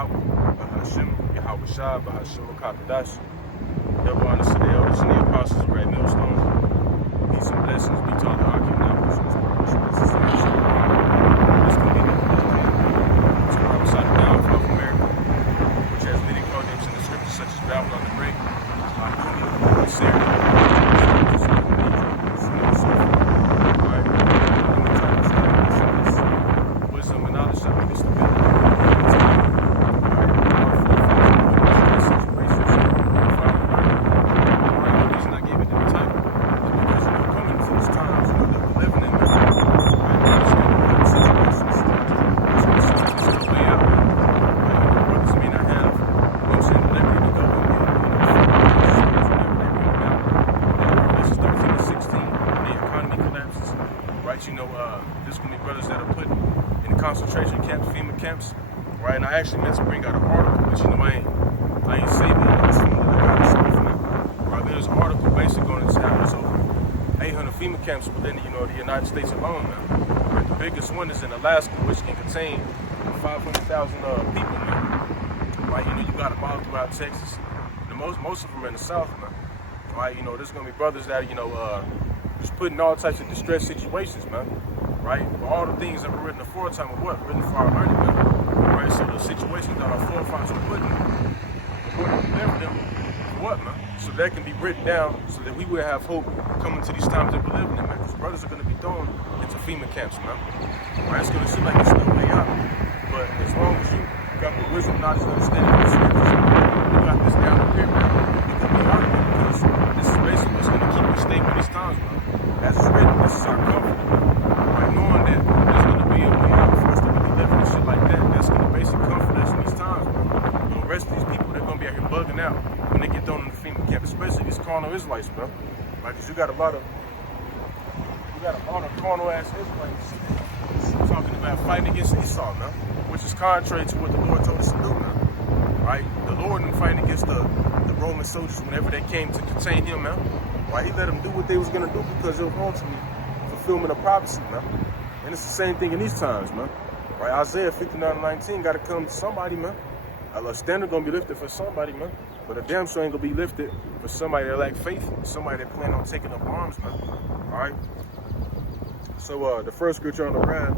Yahweh, Bahashim, Yahweh Shah, Bahashim, Kakadash. Double honors to the elders and the apostles of Red Millstone. Peace and blessings be to all the Archaeological This can be to the right side of the downfall of America, which has leading codenames in the scriptures such as Babylon the Great, Syria, wisdom and knowledge shall be stability. There's going to be brothers that are put in concentration camps, FEMA camps, right? And I actually meant to bring out an article, but I ain't saving it. Right? There's an article basically going into how there's over 800 FEMA camps within the United States alone now. Right? The biggest one is in Alaska, which can contain 500,000 people now. Right? You got them all throughout Texas. Most of them are in the South now. Right? There's going to be brothers that just put in all types of distress situations, man. Right? But all the things that were written aforetime are what? Written for our learning, man. Right? So the situations that our forefathers were put in, we're going to remember them for what, man? So that can be written down so that we will have hope coming to these times that we're living in, man. Because brothers are going to be thrown into FEMA camps, man. Right? It's going to seem like it's no way out. But as long as you got the wisdom, knowledge, and understanding of the scriptures, you got this down here, man. It can be hard, because this is basically what's going to keep us stable these times, man. As it's written, this is our comfort. Right? Knowing that there's going to be a way out for us to be delivered and shit like that, that's going to basically comfort us in these times, man. The rest of these people, they're going to be out here bugging out when they get thrown in the FEMA camp, especially these carnal Israelites, bro. Like, because you got a lot of carnal ass Israelites talking about fighting against Esau, man, which is contrary to what the Lord told us to do, man. Right? The Lord and fighting against the Roman soldiers whenever they came to contain him, man. Right? He let them do what they was going to do because it was ultimately fulfillment of prophecy, man. And it's the same thing in these times, man. Right? Isaiah 59:19 got to come to somebody, man. A standard going to be lifted for somebody, man. But a damn sure ain't going to be lifted for somebody that lack faith, somebody that plan on taking up arms, man. All right? So the first scripture on the ride,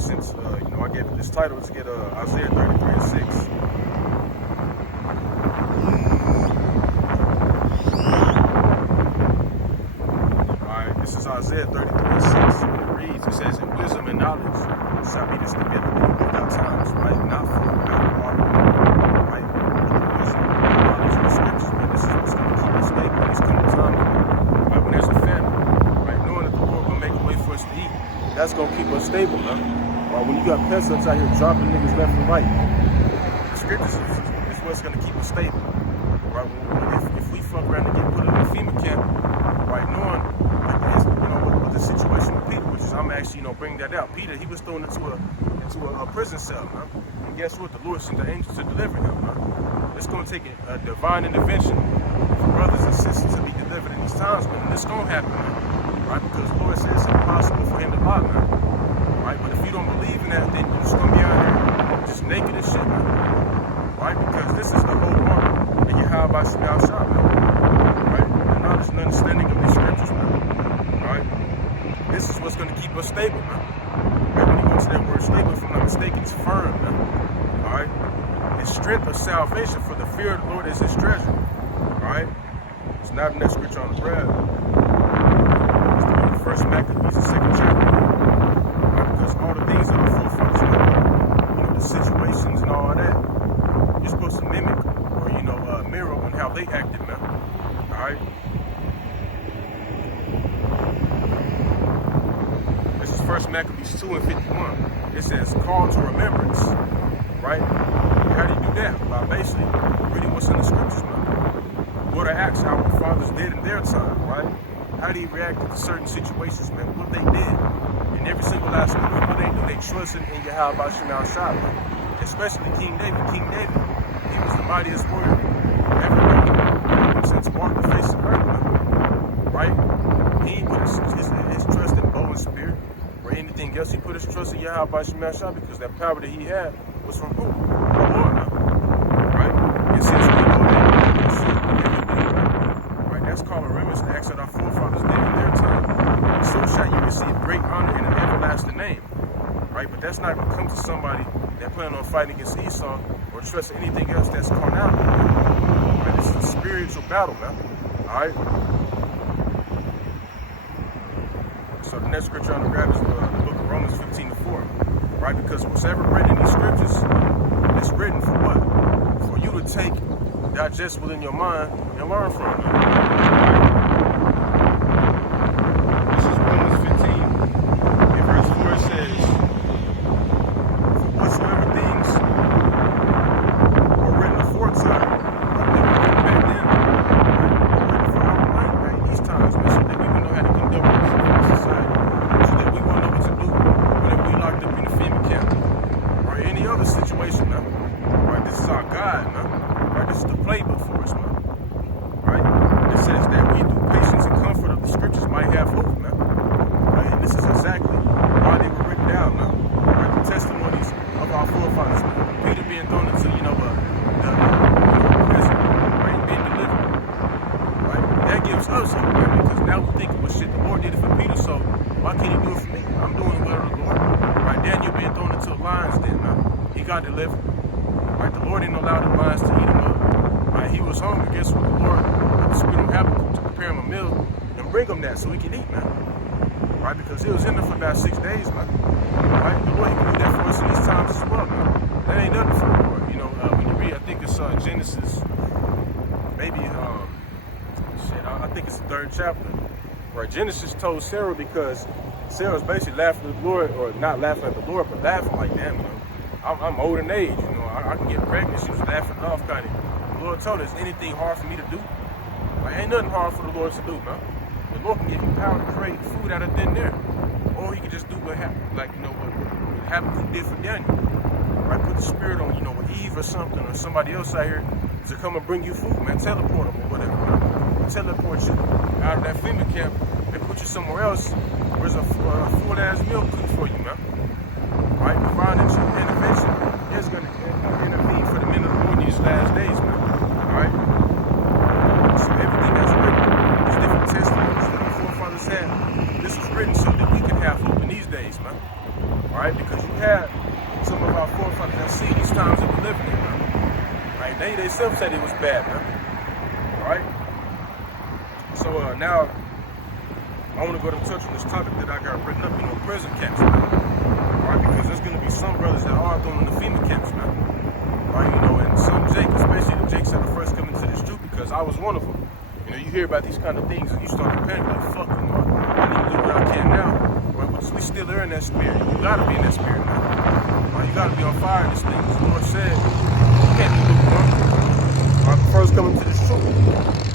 since, I gave it this title to get Isaiah 33:6. This is Isaiah 33:6. It reads, it says, "In wisdom and knowledge shall be the stability of thy times," right? Not food, not water, right? Wisdom and knowledge in the scriptures, man. This is what's going to keep us stable in this coming time, right? When there's a famine, right? Knowing that the Lord will make a way for us to eat, that's going to keep us stable, man. Right? When you got pestilence out here dropping niggas left and right, the scriptures is what's going to keep us stable, right? If we fuck around and get put in a FEMA camp, right? Knowing the situation with Peter, which is, I'm actually, bring that out. Peter, he was thrown into a prison cell, man. And guess what? The Lord sent the angels to deliver him, man. It's going to take a divine intervention for brothers and sisters to be delivered in these times, man. And it's going to happen, man. Right? Because the Lord says it's impossible for him to lie, man. Right? But if you don't believe in that, then you're just going to be out here just naked and shit, man. Right? Because this is the whole armor that you have by Shemel Shah, man. Right? The knowledge and understanding of these scriptures, man. Right? This is what's going to keep us stable, man. Right? When you go to that word stable, if I'm not mistaken, it's firm, man. Alright? His strength of salvation, for the fear of the Lord is his treasure. Alright? It's not in that scripture on the bread. It's the book of First Maccabees, the 2nd chapter. Right? Because all the things that are forefathers, the situations and all that, you're supposed to mimic or, mirror on how they acted, man. Alright? First Maccabees 2:51. It says, "Call to remembrance," right? How do you do that? By basically reading what's in the scriptures, man. What are acts how our fathers did in their time, right? How do you react to certain situations, man? What they did, and every single last one of what they do, they trusted in Yahweh Shemel Shah, especially King David. King David, he was the mightiest warrior ever known since walked the face of earth, man. Right? He put his trust in bow and spear or anything else. He put his trust in Yahweh Shemel Shah because that power that he had was from who? The Lord. But that's not gonna come to somebody that plan on fighting against Esau or trusting anything else that's carnal. Right? This is a spiritual battle, man. All right. So the next scripture I'm gonna grab is the book of Romans 15:4, right? Because whatever written in these scriptures, it's written for what? For you to take, digest within your mind, and learn from it. This is Romans 15, in verse 4. It says, "For whatsoever things were written aforetime, they were written back then, written for our light, right? These times, man, so that we will know how to conduct ourselves in society, so that we will know what to do whenever we locked up in the FEMA camp, or any other situation, man. Right? This is our guide, man. Right? This is the playbook for us, man. Right? It says that we, through patience and comfort of the scriptures, might have hope, man. Right? And this is exactly why they were written down, man. Right? The testimonies of our forefathers. Peter being thrown into, the prison, right? Being delivered. Right? That gives us hope, man, because now we're thinking, well, shit, the Lord did it for Peter, so why can't he do it for me? I'm doing the will of the Lord. Right? Daniel being thrown into the lions then, man. He got delivered. Right? The Lord didn't allow the lions to eat him up. Right? He was hungry. Guess what? The Lord had to spit him apple to prepare him a meal and bring him that so he could eat, man. Right? Because he was in there for about 6 days, man. Right? The Lord, he can do that for us in these times as well, man. That ain't nothing for the Lord. When you read, I think it's Genesis, maybe, I think it's the 3rd chapter, where Genesis told Sarah, because Sarah was basically laughing at the Lord, or not laughing at the Lord, but laughing like, damn, I'm old in age, I can get pregnant. She was laughing off, kind of. The Lord told her, is anything hard for me to do? Like, ain't nothing hard for the Lord to do, man. The Lord can give you power to create food out of thin there. Or he can just do what Habakkuk did for Daniel. Right? Put the spirit on, with Eve or something, or somebody else out here to come and bring you food, man. Teleport them or whatever, man. Teleport you out of that FEMA camp and put you somewhere else where there's a full-ass meal cooked for you, man. Right? Divine intervention is going to intervene for the men of the Lord in these last days, man. Alright? So everything that's written, these different testimonies that our forefathers had, this was written so that we can have hope in these days, man. Alright? Because you had some of our forefathers that see these times that we're living in, man. Right? They themselves said it was bad, man. Alright? So now I want to go to touch on this topic that I got written up, prison camps, man. Right? Because there's going to be some brothers that are going to the FEMA camps, man. Right? And some Jake, especially the Jakes that are first coming to this truth, because I was one of them. You hear about these kind of things and you start to panic, like, fuck, I need to do what I can now. Right? But we still are in that spirit. You got to be in that spirit, man. Right? You got to be on fire in this thing. As the Lord said, you can't be lukewarm. Right? First coming to this truth,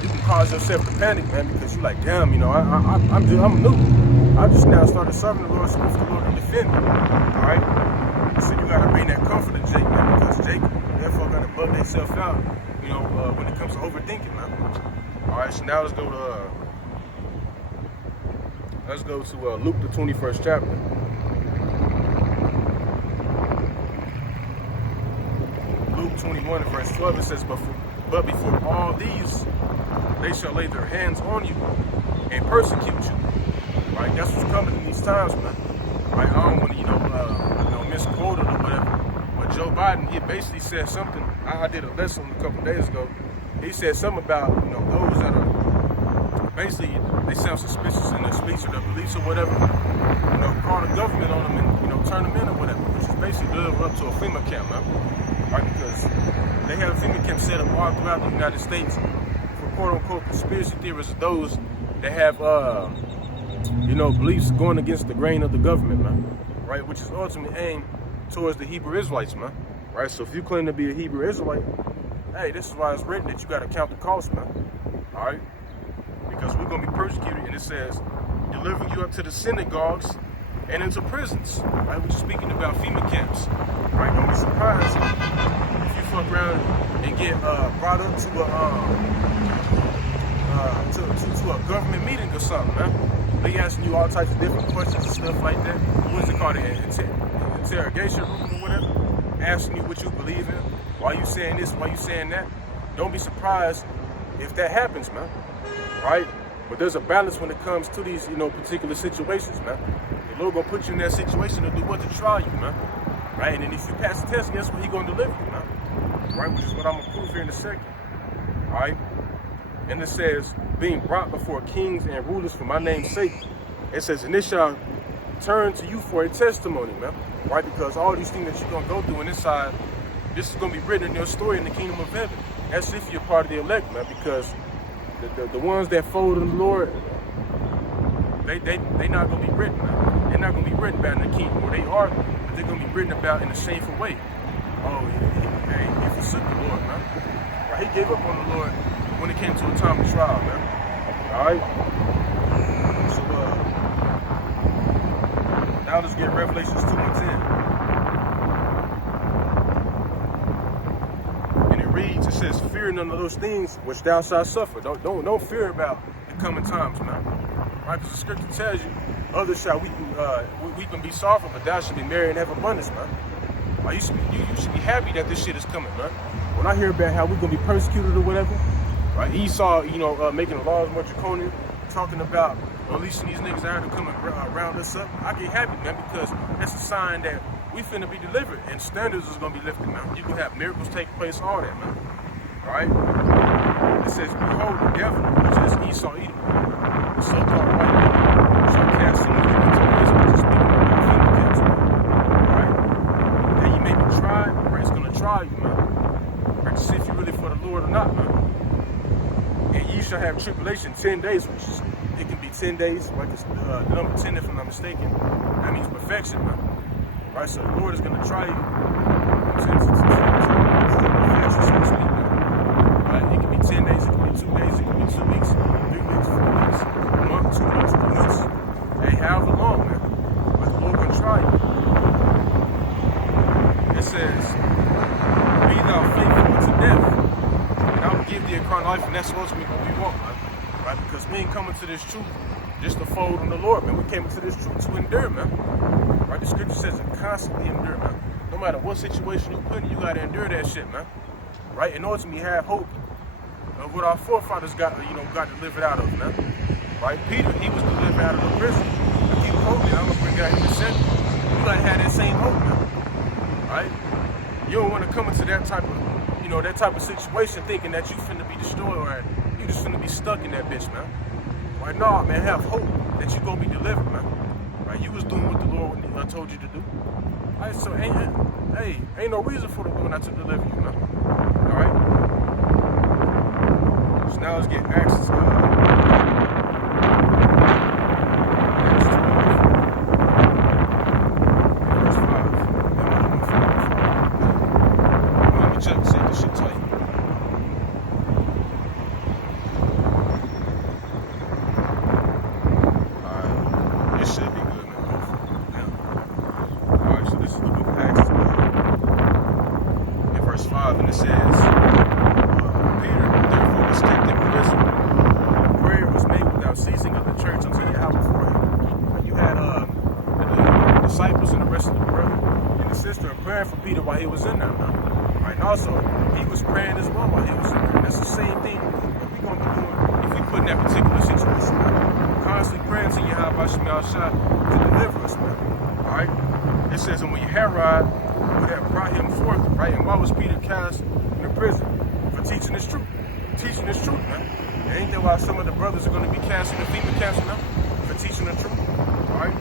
you can cause yourself to panic, man, because you're like, damn, I'm new. I just now started serving the Lord, so if the Lord can defend me. Alright? So you gotta bring that comfort to Jake, man, because Jake therefore gotta bug themselves out, when it comes to overthinking, man. Alright, so now let's go to Luke the 21st chapter. Luke 21 and verse 12, it says, But before all these, they shall lay their hands on you and persecute you. Right? That's what's coming in these times, man. Right? I don't want to, misquote it or whatever. But Joe Biden, he basically said something. I did a lesson a couple days ago. He said something about, those that are basically, they sound suspicious in their speech or their beliefs or whatever. Call the government on them and, turn them in or whatever. Which is basically deliver up to a FEMA camp, man. Right? Because they have a FEMA camp set up all throughout the United States for quote-unquote conspiracy theorists, those that have, beliefs going against the grain of the government, man. Right? Which is ultimately aimed towards the Hebrew Israelites, man. Right? So if you claim to be a Hebrew Israelite, hey, this is why it's written that you got to count the cost, man. All right? Because we're going to be persecuted, and it says, delivering you up to the synagogues and into prisons, right? Which is speaking about FEMA camps, right? Don't be surprised if you fuck around and get brought up to a government meeting or something, man. They asking you all types of different questions and stuff like that. What is it called? Interrogation room or whatever. Asking you what you believe in. Why you saying this? Why you saying that? Don't be surprised if that happens, man. Right? But there's a balance when it comes to these, particular situations, man. The Lord gonna put you in that situation to do what? To try you, man. Right? And then if you pass the test, guess what? He gonna deliver you, man. Right? Which is what I'm gonna prove here in a second. All right? And it says, being brought before kings and rulers for my name's sake. It says, and this shall turn to you for a testimony, man. Right? Because all these things that you're gonna go through in this side, this is gonna be written in your story in the kingdom of heaven. That's if you're part of the elect, man, because the ones that fold in the Lord, they not gonna be written, man. They're not gonna be written about in the kingdom, or they are, but they're gonna be written about in a shameful way. Oh, he forsook the Lord, man. Right? He gave up on the Lord when it came to a time of trial, man. All right. So now let's get Revelations 2:10. Reads, it says, fear none of those things which thou shalt suffer. Don't fear about the coming times, man. Right? Because the scripture tells you, others shall weep and be sorrowful, but thou shalt be merry and have abundance, man. Right? You should be happy that this shit is coming, man. When I hear about how we're gonna be persecuted or whatever, right? Esau, making the laws more draconian, talking about releasing these niggas out and coming around us up. I get happy, man, because that's a sign that we finna be delivered, and standards is gonna be lifted, man. You gonna have miracles take place, all that, man. All right? It says, behold, the devil, which is Esau, Edom, the so-called white man, shall cast some of you into prison, which is speaking of the fingertips, man. All right? And you may be tried, or it's gonna try you, man. Right? To see if you're really for the Lord or not, man. And ye shall have tribulation 10 days, which is, it can be 10 days, like it's the number 10, if I'm not mistaken. That means perfection, man. Right, so the Lord is going to try you. Right, it can be 10 days, it can be 2 days, it can be 2 weeks, 3 weeks, 4 weeks, a month, 2 months, 3 months. Hey, however long, man. But the Lord going to try you. It says, be thou faithful unto death, and I will give thee a crown of life, and that's ultimately what we want, man. Right, because we ain't coming to this truth just to fold on the Lord, man. We came into this truth to endure, man. Right, the scripture says to constantly endure, man. No matter what situation you put in, you gotta endure that shit, man. Right? And ultimately have hope of what our forefathers got delivered out of, man. Right? Peter, he was delivered out of the prison. I keep quoting it, I'm gonna bring out in a second. You gotta have that same hope, man. Right? You don't wanna come into that type of situation thinking that you finna be destroyed or you just finna be stuck in that bitch, man. Right? No, man, have hope that you gonna be delivered, man. Right, you was doing what the Lord told you to do. All right, so ain't no reason for the Lord not to deliver you, man. All right. So now let's get Acts. Verse 5. Let me check to see if this shit tight. All right, this should be good. And it says, Peter, therefore, was kept in prison. Prayer was made without ceasing of the church until the hour before him. You had the disciples and the rest of the brethren and the sister praying for Peter while he was in there. Right? And also, he was praying as well while he was in there. And that's the same thing that we're going to be doing if we put in that particular situation. Constantly praying to Yahweh Shemel Shah to deliver us, man. All right? It says, and when Herod that brought him forth, right? And why was Peter cast in the prison? For teaching this truth. Teaching this truth, man. And ain't that why some of the brothers are going to be casting the feet of casting them? For teaching the truth. All right?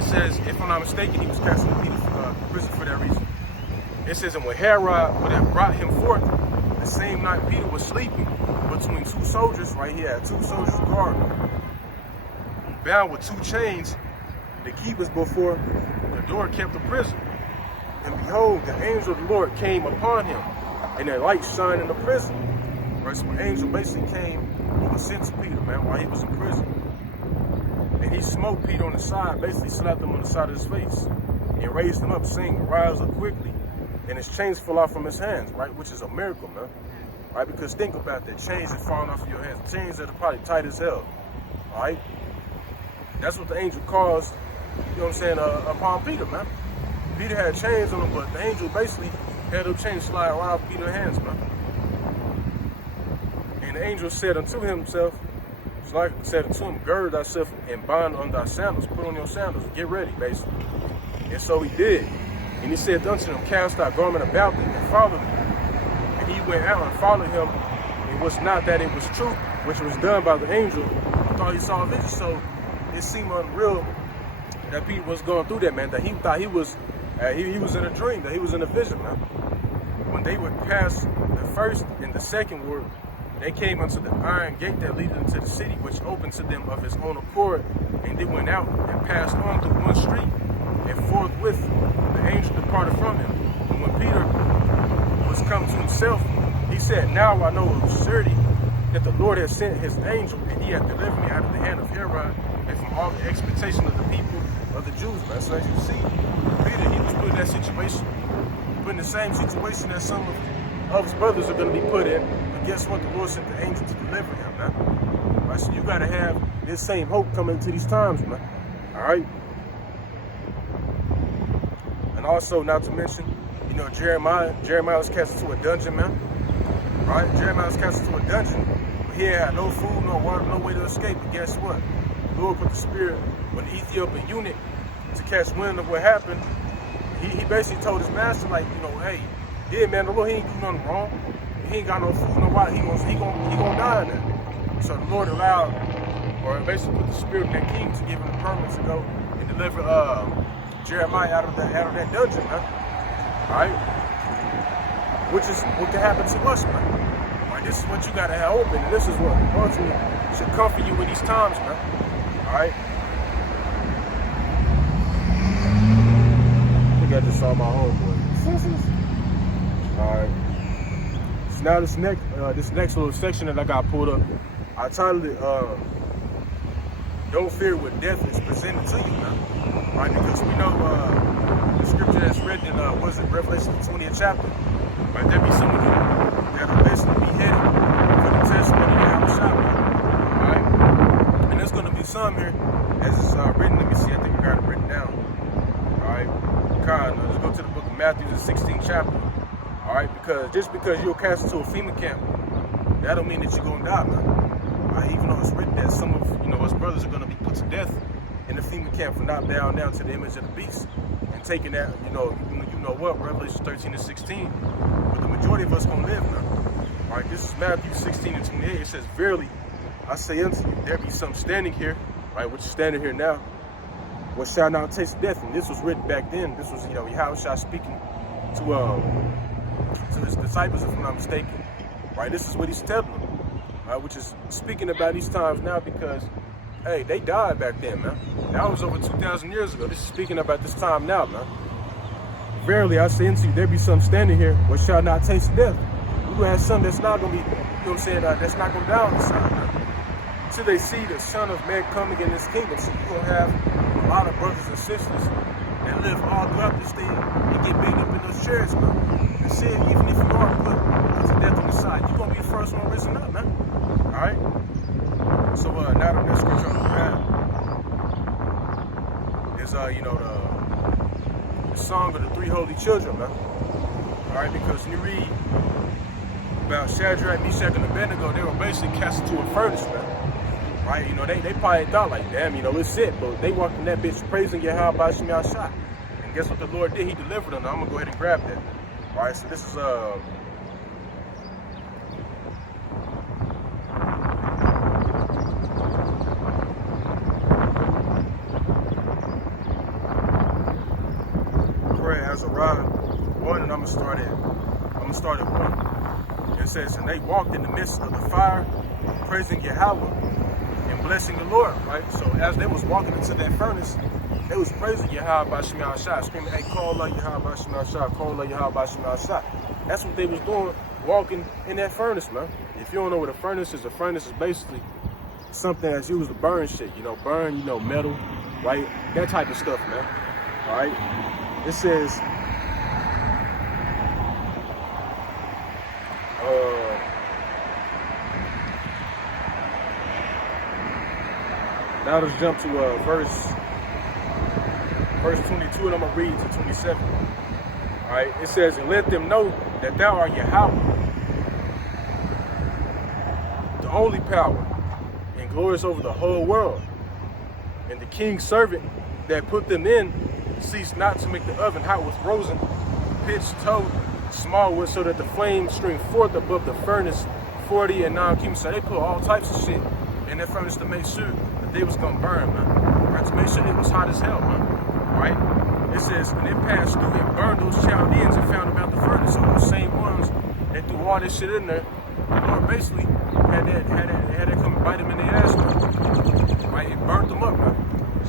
It says, if I'm not mistaken, he was cast in the prison for that reason. It says, and when Herod would have brought him forth, the same night Peter was sleeping between 2 soldiers, right? He had 2 soldiers guarding him, bound with 2 chains. The keepers before the door kept the prison. And behold, the angel of the Lord came upon him, and their light shined in the prison. Right, so the angel basically came and was sent to Peter, man, while he was in prison. And he smote Peter on the side, basically slapped him on the side of his face, and raised him up, saying, arise up quickly. And his chains fell off from his hands, right, which is a miracle, man. Right, because think about that, chains that falling off of your hands, chains that are probably tight as hell. All right? That's what the angel caused, you know what I'm saying, upon Peter, man. Peter had chains on him, but the angel basically had those chains slide right off Peter's hands, man. And the angel said unto himself, It's like I said to him, gird thyself and bind on thy sandals, put on your sandals, get ready, basically. And so he did. And he said unto them, cast thy garment about thee and follow me. And he went out and followed him. It was not that it was true, which was done by the angel. He thought he saw a vision. So it seemed unreal that Peter was going through that, man, that he thought he was in a dream, that he was in a vision, man. When they would pass the first and the second word, they came unto the iron gate that leaded into the city, which opened to them of his own accord, and they went out and passed on through one street, and forthwith the angel departed from him. And when Peter was come to himself, he said, now I know of surety that the Lord has sent his angel, and he hath delivered me out of the hand of Herod, and from all the expectation of the people of the Jews. Man. So as you see, Peter, he was put in that situation, put in the same situation that some of his brothers are going to be put in. But guess what? The Lord sent the angel to deliver him, man. Right? So you got to have this same hope coming into these times, man. All right? And also, not to mention, you know, Jeremiah was cast into a dungeon, man. Right? Jeremiah was cast into a dungeon. But he had no food, no water, no way to escape. But guess what? The Lord put the spirit when the Ethiopian eunuch to catch wind of what happened. He basically told his master, like, you know, hey, yeah, man, the Lord, he ain't do nothing wrong. He ain't got no food, no water. He gonna die now. So the Lord allowed, or basically put the spirit in that king to give him the permit to go and deliver Jeremiah out of that dungeon, man. All right? Which is what can happen to us, man. Right? This is what you gotta have open, and this is what ultimately should comfort you in these times, man. All right? I just saw my homeboy. Alright. So now this next little section that I got pulled up, I titled it Don't Fear What Death Is Presented to You Now. Right, because we know the scripture that's written in Revelation 20th chapter. Right, there be some of you that are basically beheaded for the testimony they have shot. Alright? And there's gonna be some here as it's written. Let me see, I think I got it written down. Alright. Let's go to the book of Matthew, the 16th chapter. All right, because just because you're cast into a FEMA camp, that don't mean that you're gonna die, man. Even though it's written that some of us brothers are gonna be put to death in the FEMA camp for not bowing down to the image of the beast and taking that, you know what, Revelation 13 and 16. But the majority of us gonna live now. All right, this is Matthew 16 and 28. It says, "Verily, I say unto you, there be some standing here, right, which is standing here now, what shall not taste death." And this was written back then. This was, Yahushua speaking to his disciples, if I'm not mistaken. Right? This is what he's telling them. Right? Which is speaking about these times now because, hey, they died back then, man. That was over 2,000 years ago. This is speaking about this time now, man. "Verily, I say unto you, there be some standing here, what shall not taste death." We're going to have some that's not going to be, that's not going to die on the side, man. Until they see the Son of Man coming in his kingdom. So you're going to have a lot of brothers and sisters that live all throughout this thing and get big up in those chairs, man. And see, even if you are put to death on the side, you're going to be the first one risen up, man. All right? So now the next scripture on the ground is, the song of the three holy children, man. All right? Because when you read about Shadrach, Meshach, and Abednego, they were basically cast into a furnace, man. Right, they probably thought like, damn, it's it. But they walked in that bitch praising Yahweh by Shema Shah. And guess what the Lord did? He delivered them. Now I'm gonna go ahead and grab that. All right, so this is prayer has arrived. One, and I'm gonna start at one. It says, "And they walked in the midst of the fire, praising Yahweh and blessing the Lord," right? So as they was walking into that furnace, they was praising Yahweh by Shema Shah, screaming, "Hey, call out Yahweh by Shema Shah, call out Yahweh by Shema Shah." That's what they was doing, walking in that furnace, man. If you don't know what a furnace is basically something that's used to burn shit, burn, metal, right? That type of stuff, man. All right? It says, now let's jump to verse 22, and I'm going to read to 27. All right, it says, "And let them know that thou art Yahweh, the only power, and and glorious over the whole world. And the king's servant that put them in ceased not to make the oven hot with rosin, pitch, tow, small wood, so that the flames streamed forth above the furnace 40 and 9 cubits. So they put all types of shit in that furnace to make sure that they was gonna burn, man. Right? To make sure it was hot as hell, man. Right? It says, and it passed through and burned those Chaldeans and found about the furnace. So those same ones that threw all this shit in there, the Lord basically had that come and bite them in the ass, man. Right? It burnt them up, man.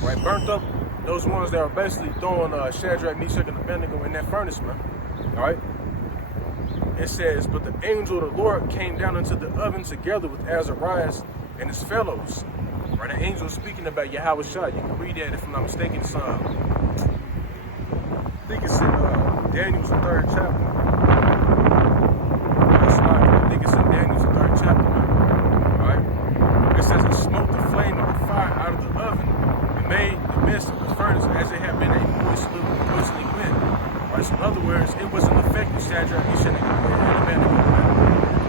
Right? Burnt up those ones that were basically throwing Shadrach, Meshach, and Abednego in that furnace, man. All right? It says, but the angel of the Lord came down into the oven together with Azarias and his fellows. Right? The angel is speaking about Yahweh Shai. You can read that if I'm not mistaken. It's, I think it's in Daniel's 3rd chapter. That's not, I think it's in Daniel's 3rd chapter. All right? It says, it smoked the flame of the fire out of the oven and made the midst of the furnace as it had been a moist little moistening wind. Right? So in other words, it wasn't affecting Shadrach, Meshach, and Abednego.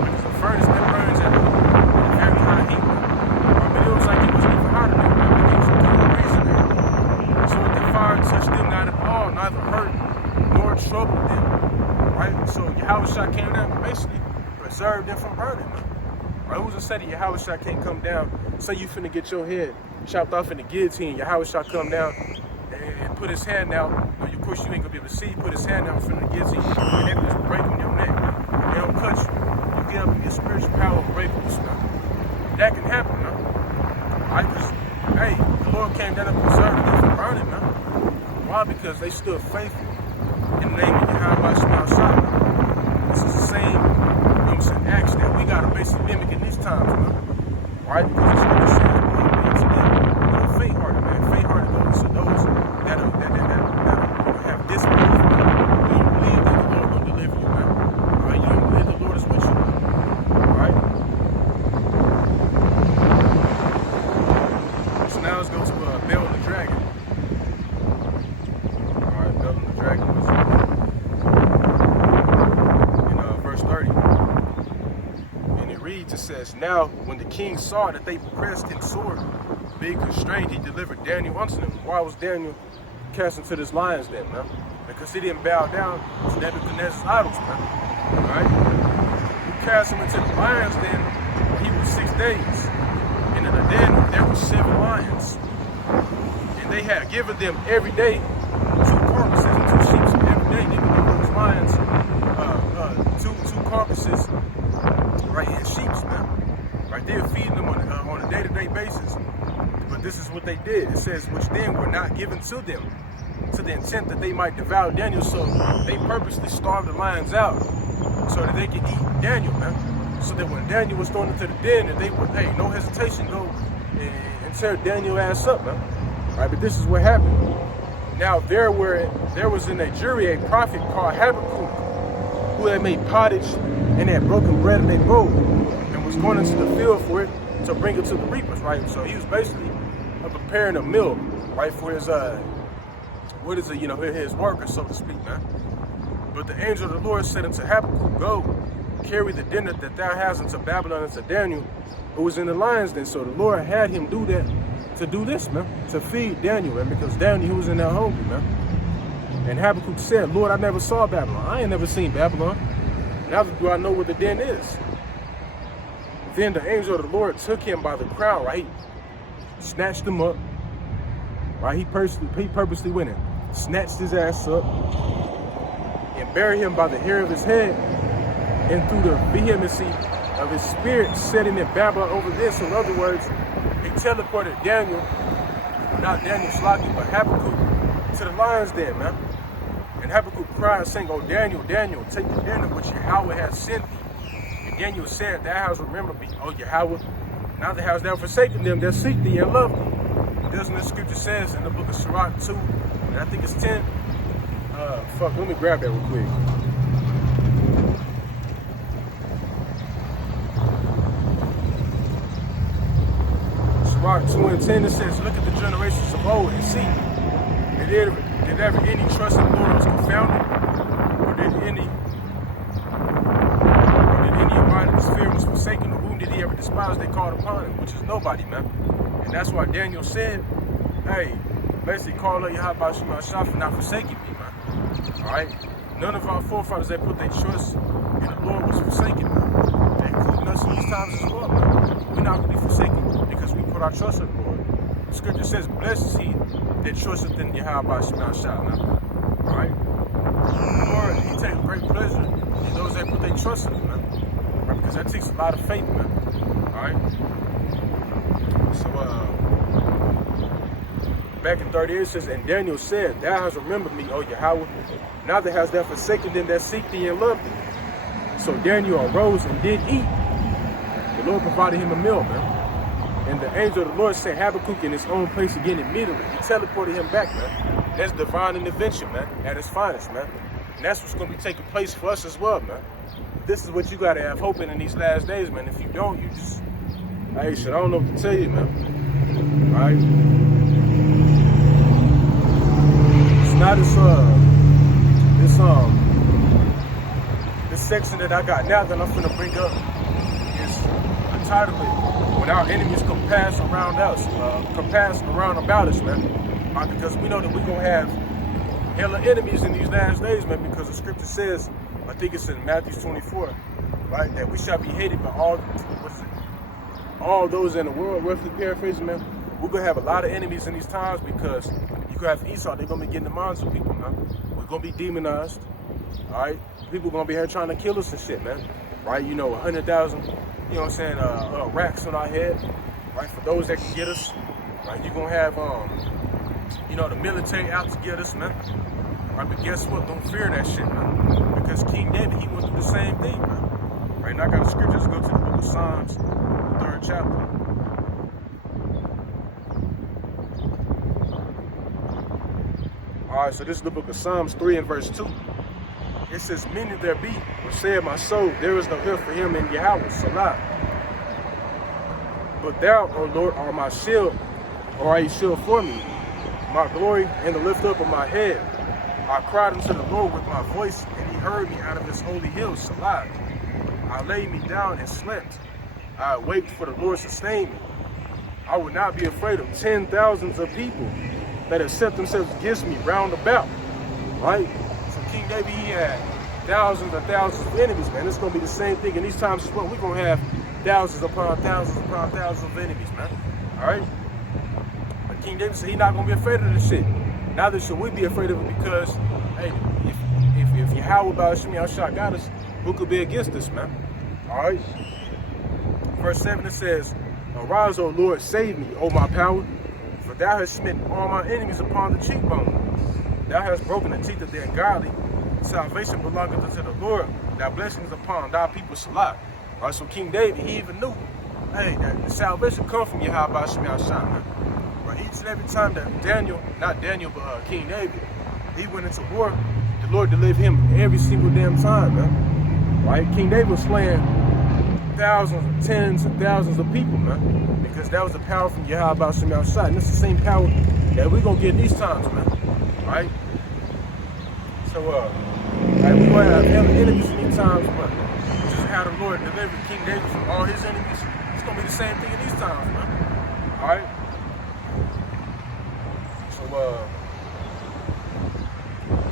Because the furnace that burns at a very high heat. But it was like it wasn't even hot enough. It was no reason there. So the fire touched them not at all, neither hurt nor troubled them. Right? So Yahweh Shai came down and basically preserved them from burning. Right? Who's to say that Yahweh Shai can't come down? Say you finna get your head chopped off in the guillotine, Yahweh Shai come down and put his hand out. Of course, you ain't gonna be able to see. Put his hand out from the guillotine, and they just break on your neck. They don't cut you. You get up in your spiritual power and break loose, man. That can happen, man. Hey, the Lord came down and preserved them from burning, man. Why? Because they stood faithful in the name of Yahweh Shai. This is the same, acts that we gotta basically mimic in these times, man. Right? Because it's what it says. Faint-hearted, man. Faint-hearted those that have disbelief. You don't believe that the Lord will deliver you, man. All right? You don't believe the Lord is with you. All right? So now let's go to Bel and the Dragon. All right, Bel and the Dragon was in verse 30. And it reads, it says, now when the king saw that they pressed him sore, being constrained, he delivered Daniel unto them. Why was Daniel cast into this lion's den, man? Because he didn't bow down to Nebuchadnezzar's idols, man. Alright? He cast him into the lion's den when he was 6 days. And in the den there were 7 lions. And they had given them every day 2 carcasses and 2 sheep. So every day they would give those lions two carcasses, right, and sheep, man. Right? They were feeding them on a day-to-day basis. But this is what they did. It says, which then were not given to them, to the intent that they might devour Daniel. So they purposely starved the lions out so that they could eat Daniel, man. So that when Daniel was thrown into the den, that they would, hey, no hesitation, go and tear Daniel's ass up, man. All right, but this is what happened. Now there was in a jury a prophet called Habakkuk, who had made pottage and had broken bread in a bowl and was going into the field for it to bring it to the reapers, right? So he was basically preparing a meal, right, for his his workers, so to speak, man. But the angel of the Lord said unto Habakkuk, go, carry the dinner that thou hast into Babylon unto Daniel, who was in the lion's den. So the Lord had him do that, to do this, man, to feed Daniel, man, because Daniel, he was in there hungry, man. And Habakkuk said, Lord, I never saw Babylon. I ain't never seen Babylon. Neither do I know where the den is. Then the angel of the Lord took him by the crown, right? Snatched him up, right? He purposely went in, snatched his ass up, and buried him by the hair of his head, and through the vehemency of his spirit, setting in Babylon over this. So in other words, he teleported Daniel, not Daniel Slaki, but Habakkuk, to the lion's den, man. And Habakkuk cried, saying, "Oh Daniel, Daniel, take the dinner which Yahweh has sent thee." And Daniel said, "Thou hast remembered me, O Yahweh. Now thou hast thou forsaken them that seek thee and love thee." Doesn't the scripture says in the book of Sirach 2, and I think it's 10. Let me grab that real quick. Sirach 2 and 10, it says, "Look at the generations of old and see, did ever any trust in the Lord was confounded, or did any abide in his fear was forsaken? forsaken, or whom did he ever despise? They called upon him, which is nobody, man. And that's why Daniel said, hey, basically call up Yahweh Shema Shah for not forsaking me, man. All right? None of our forefathers that put their trust in the Lord was forsaken, man. They including us in these times as well, man. We're not going to be forsaken because we put our trust in the Lord. The scripture says, blessed is he that trusteth in Yahweh Shema Shah, man. All right? The Lord, he takes great pleasure in those that put their trust in him, man. Right? Because that takes a lot of faith, man. All right? So, back in 38 it says, and Daniel said, thou hast remembered me, O Yahweh. Now that hast thou forsaken them that seek thee and love thee. So Daniel arose and did eat. The Lord provided him a meal, man. And the angel of the Lord sent Habakkuk in his own place again immediately. He teleported him back, man. That's divine intervention, man, at its finest, man. And that's what's going to be taking place for us as well, man. This is what you got to have hope in these last days, man. If you don't, you just, hey, shit, I don't know what to tell you, man. All right? It's not this section that I got now that I'm finna bring up is entitled, when our enemies compass around us, compass around about us, man. Because we know that we're gonna have hella enemies in these last days, man, because the scripture says, I think it's in Matthew 24, right, that we shall be hated by all those in the world. Roughly paraphrasing, man, we're gonna have a lot of enemies in these times because you could have Esau, they're gonna be getting the minds of people, man. We're gonna be demonized, all right? People gonna be here trying to kill us and shit, man, right? You know, 100,000, you know what I'm saying, racks on our head, right? For those that can get us, right? You're gonna have, you know, the military out to get us, man. Right, but guess what? Don't fear that shit, man. Because King David, he went through the same thing, man. Right, and I got a scripture. Let's go to the book of Psalms, 3rd chapter. All right, so this is the book of Psalms 3 and verse 2. It says, many there be, which said my soul, there is no help for him in Yahweh, Salah. But thou, O Lord, art my shield, or are a shield for me, my glory and the lift up of my head. I cried unto the Lord with my voice, and he heard me out of his holy hill, Salah. I laid me down and slept. I awaked, for the Lord sustained me. I would not be afraid of 10,000s of people that have set themselves against me round about. Right? So King David, he had thousands and thousands of enemies, man. It's going to be the same thing in these times as well. We're going to have thousands upon thousands of enemies, man. All right? But King David said he's not going to be afraid of this shit. Neither should we be afraid of it because, hey, if Yahweh about Shema Shah got us, who could be against us, man? All right? Verse 7, it says, arise, O Lord, save me, O my power, for thou hast smitten all my enemies upon the cheekbone. Thou hast broken the teeth of the ungodly. Salvation belongeth unto the Lord. Thy blessings upon thy people, Salah. All right, so King David, he even knew, hey, that the salvation come from Yahweh Shema Shah, man. Each and every time that King David, he went into war, the Lord delivered him every single damn time, man. Right? King David was slaying thousands, tens of thousands of people, man, because that was the power from Yahweh Shema Shah. And it's the same power that we're gonna get in these times, man. Right? So, like, we're gonna have enemies in these times, but just how the Lord delivered King David from all his enemies, it's gonna be the same thing in these times, man. All right?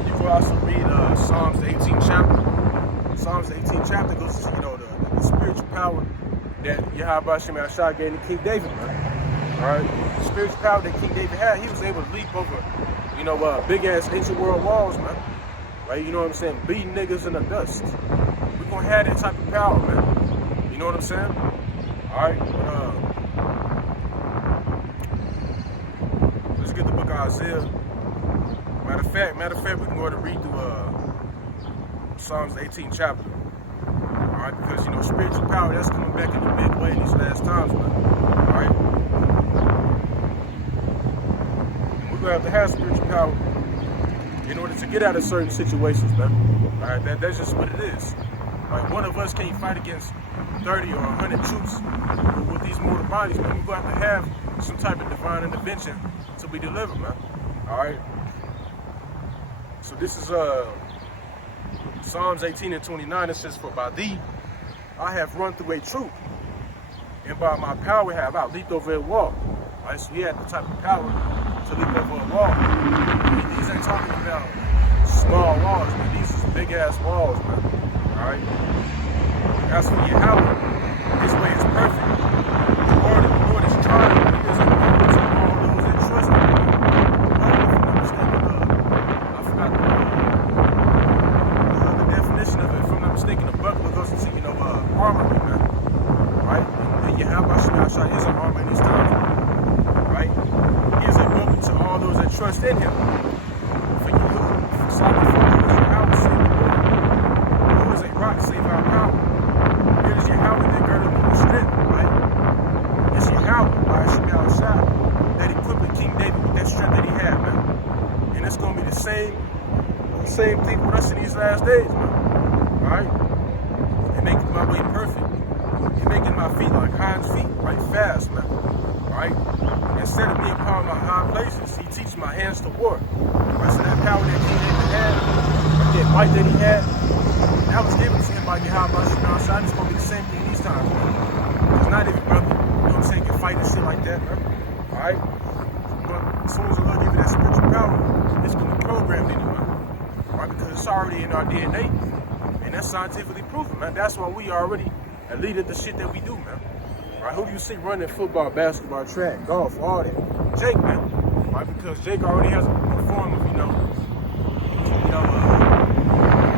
You can also read Psalms the 18th chapter. Psalms the 18th chapter goes to, you know, the spiritual power that Yahweh Shema Shah gave to King David, man. All right, the spiritual power that King David had, he was able to leap over, you know, big ass ancient world walls, man. Right, you know what I'm saying? Beating niggas in the dust. We're gonna have that type of power, man. You know what I'm saying? All right. Let's get the book of Isaiah. Matter of fact, we can go ahead and read through Psalms 18th chapter. All right, because, you know, spiritual power, that's coming back in a big way in these last times, man. All right? And we're going to have spiritual power in order to get out of certain situations, man. All right, that's just what it is. Like, one of us can't fight against 30 or 100 troops with these mortal bodies, man. We're going to have some type of divine intervention to be delivered, man. All right? So this is Psalms 18 and 29. It says, for by thee I have run through a troop, and by my power have I leaped over a wall. Right, so he had the type of power to leap over a wall. These ain't talking about small walls, man. These is big ass walls, man. Alright? That's when you have it. This way is perfect. The Lord is trying. He doesn't want to all those that trust him. I forgot the definition of it. If I'm not mistaken, a buckler goes into, armor, man. Right? And you have Yahweh is an armor in these times. Right? He is a buckler to all those that trust in him. For you, who is a rock, save our power. It is Yahweh that girded me with strength, right? It's Yahweh by Yahweh that equipped King David with that strength that he had, man. And it's gonna be the same thing with us in these last days, man. Alright? And making my way perfect. And making my feet like hinds feet, right? Fast, man. Right? Instead of being power in my hind places, he teaches my hands to war. Right? So that power that King David had, that might that he had, that was given to him by Yahweh. It's gonna be the same thing these times, man. It's not even, brother, you know what I'm saying, can fight and shit like that, man. Alright? But as soon as the Lord give you that spiritual power, it's gonna be programmed in you, man. Right? Because it's already in our DNA. And that's scientifically proven, man. That's why we already lead at the shit that we do, man. Right? Who do you see running football, basketball, track, golf, all that? Jake, man. Right? Because Jake already has a form of, I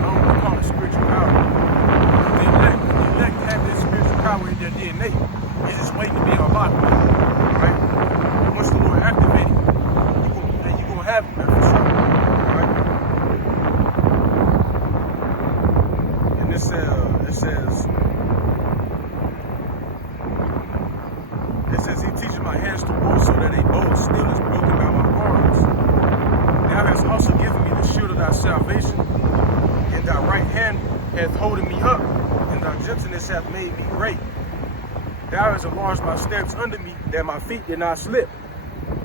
don't want to call it spiritual power. The elect have this spiritual power in their DNA. It's just waiting to be unlocked, man. Right? Once the Lord activated, you're going to have it, man, for sure. Right? And it says he teaches my hands to war so that a bow of steel is broken by my arms. Thou hast also given me the shield of thy salvation, and thy right hand hath holden me up, and thy gentleness hath made me great. Thou hast enlarged my steps under me, that my feet did not slip.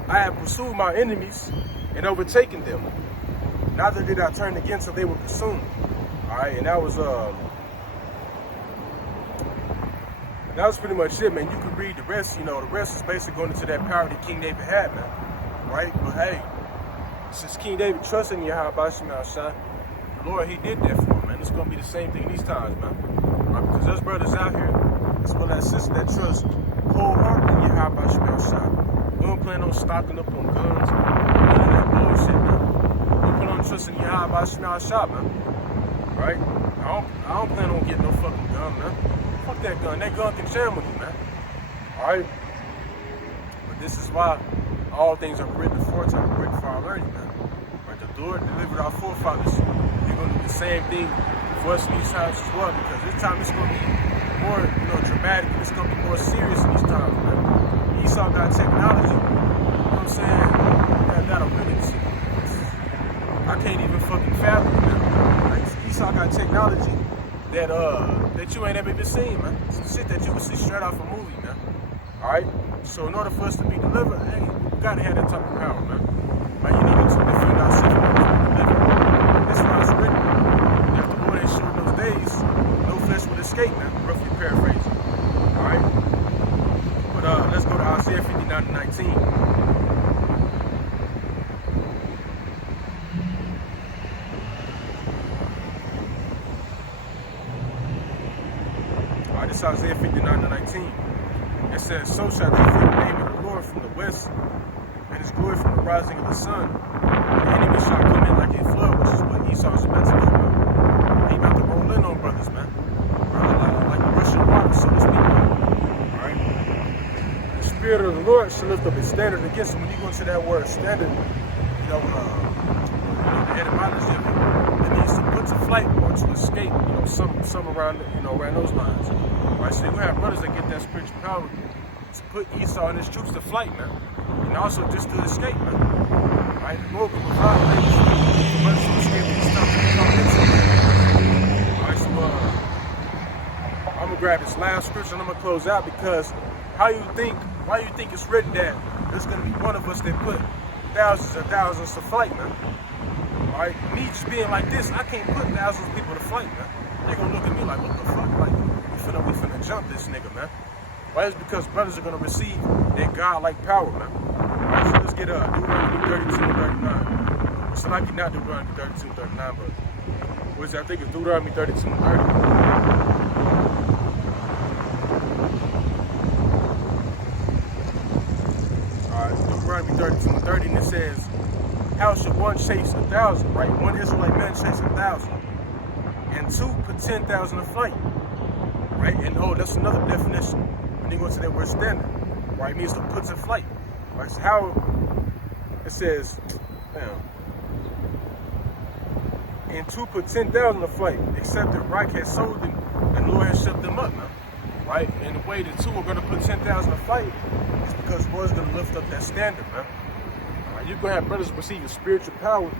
I have pursued my enemies and overtaken them. Neither did I turn again till they were consumed. Alright, and that was pretty much it, man. You can read the rest, the rest is basically going into that power that King David had, man. Right? But hey, since King David trusted in Yahweh, the Lord, he did that for him, man. It's going to be the same thing these times, man. Right? Because there's brothers out here, as well as sisters that trust wholeheartedly in Yahweh. We don't plan on stocking up on guns, none of that bullshit, man. We plan on trusting in Yahweh, man. Right? I don't plan on getting no fucking gun, man. Fuck that gun. That gun can shamble you, man. Alright? But this is why all things are written aforetime, written for our learning, man. Right? The Lord delivered our forefathers. They're going to do the same thing for us in these times as well, because this time it's going to be more, dramatic. It's going to be more serious in these times, man. Esau got technology, you know what I'm saying? That'll really, I can't even fucking fathom it, man. Like, Esau got technology that you ain't ever been seen, man. Some shit that you would see straight off a movie, man. Alright? So in order for us to be delivered, hey, we gotta have that type of power, man. Right? To defend ourselves from delivered. That's why it's written. If the Lord ain't short those days, no flesh would escape, man. Roughly paraphrasing. Alright? But let's go to Isaiah 59:19. It's Isaiah 59:19. It says, so shall they fear the name of the Lord from the west, and his glory from the rising of the sun. The enemy shall come in like a flood, which is what Esau is about to do, man. He about to roll in on brothers, man. Like Russian water, so to speak. Alright? The Spirit of the Lord shall lift up his standard against him. When you go into that word standard, the etymology of it means to put to flight or to escape, some around, around those lines. Right, so you have brothers that get that spiritual power to put Esau and his troops to flight, man, and also just to escape, man. Right, the Lord will provide ways for brothers to escape these stuff that come into, man. Alright, so I'm gonna grab this last scripture and I'm gonna close out, because why you think it's written that there's gonna be one of us that put thousands and thousands to flight, man? Alright, me just being like this, I can't put thousands of people to flight, man. They gonna look at me like, what the fuck? Like, we jump this nigga, man. Right? It's because brothers are gonna receive that God-like power, man. Right, so let's get Deuteronomy 32:39. It's like not Deuteronomy 32:39, but what is that? I think it's Deuteronomy 32:30. Deuteronomy 32:30, and it says, how should one chase 1,000, right? One Israelite man chase 1,000, and two put 10,000 to flight, right? And oh, that's another definition. When you go to that word standard, right? It means to put to flight, right? So how it says, and two put 10,000 to flight, except that Rock has sold them, and the Lord has shut them up now, right? And the way the two are going to put 10,000 to flight is because the Lord's going to lift up that standard, man. You're going to have brothers receiving spiritual power,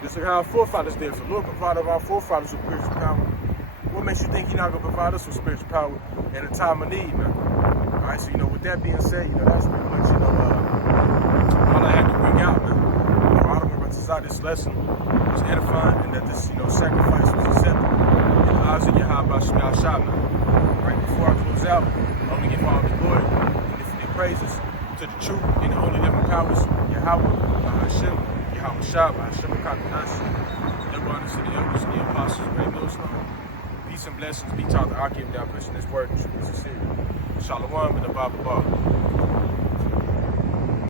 just like how our forefathers did. So Lord provided our forefathers with spiritual power. What makes you think He's not going to provide us with spiritual power in a time of need, man? All right, so, with that being said, that's pretty much, all I had to bring out, man. All I'm going to inside this lesson was edifying, and that this, sacrifice was accepted in the eyes of Yahweh Shema Shah, man. Right before I close out, I want to give all the glory and infinite praises to the true and the only living powers, Yahweh, Hashem, Yahweh Shah, Hashem, Kakanas, double honor to the elders and the apostles, great millstone. Peace and blessings be taught to Akim, down pushing this word, and sincere. Shalom and the Bible.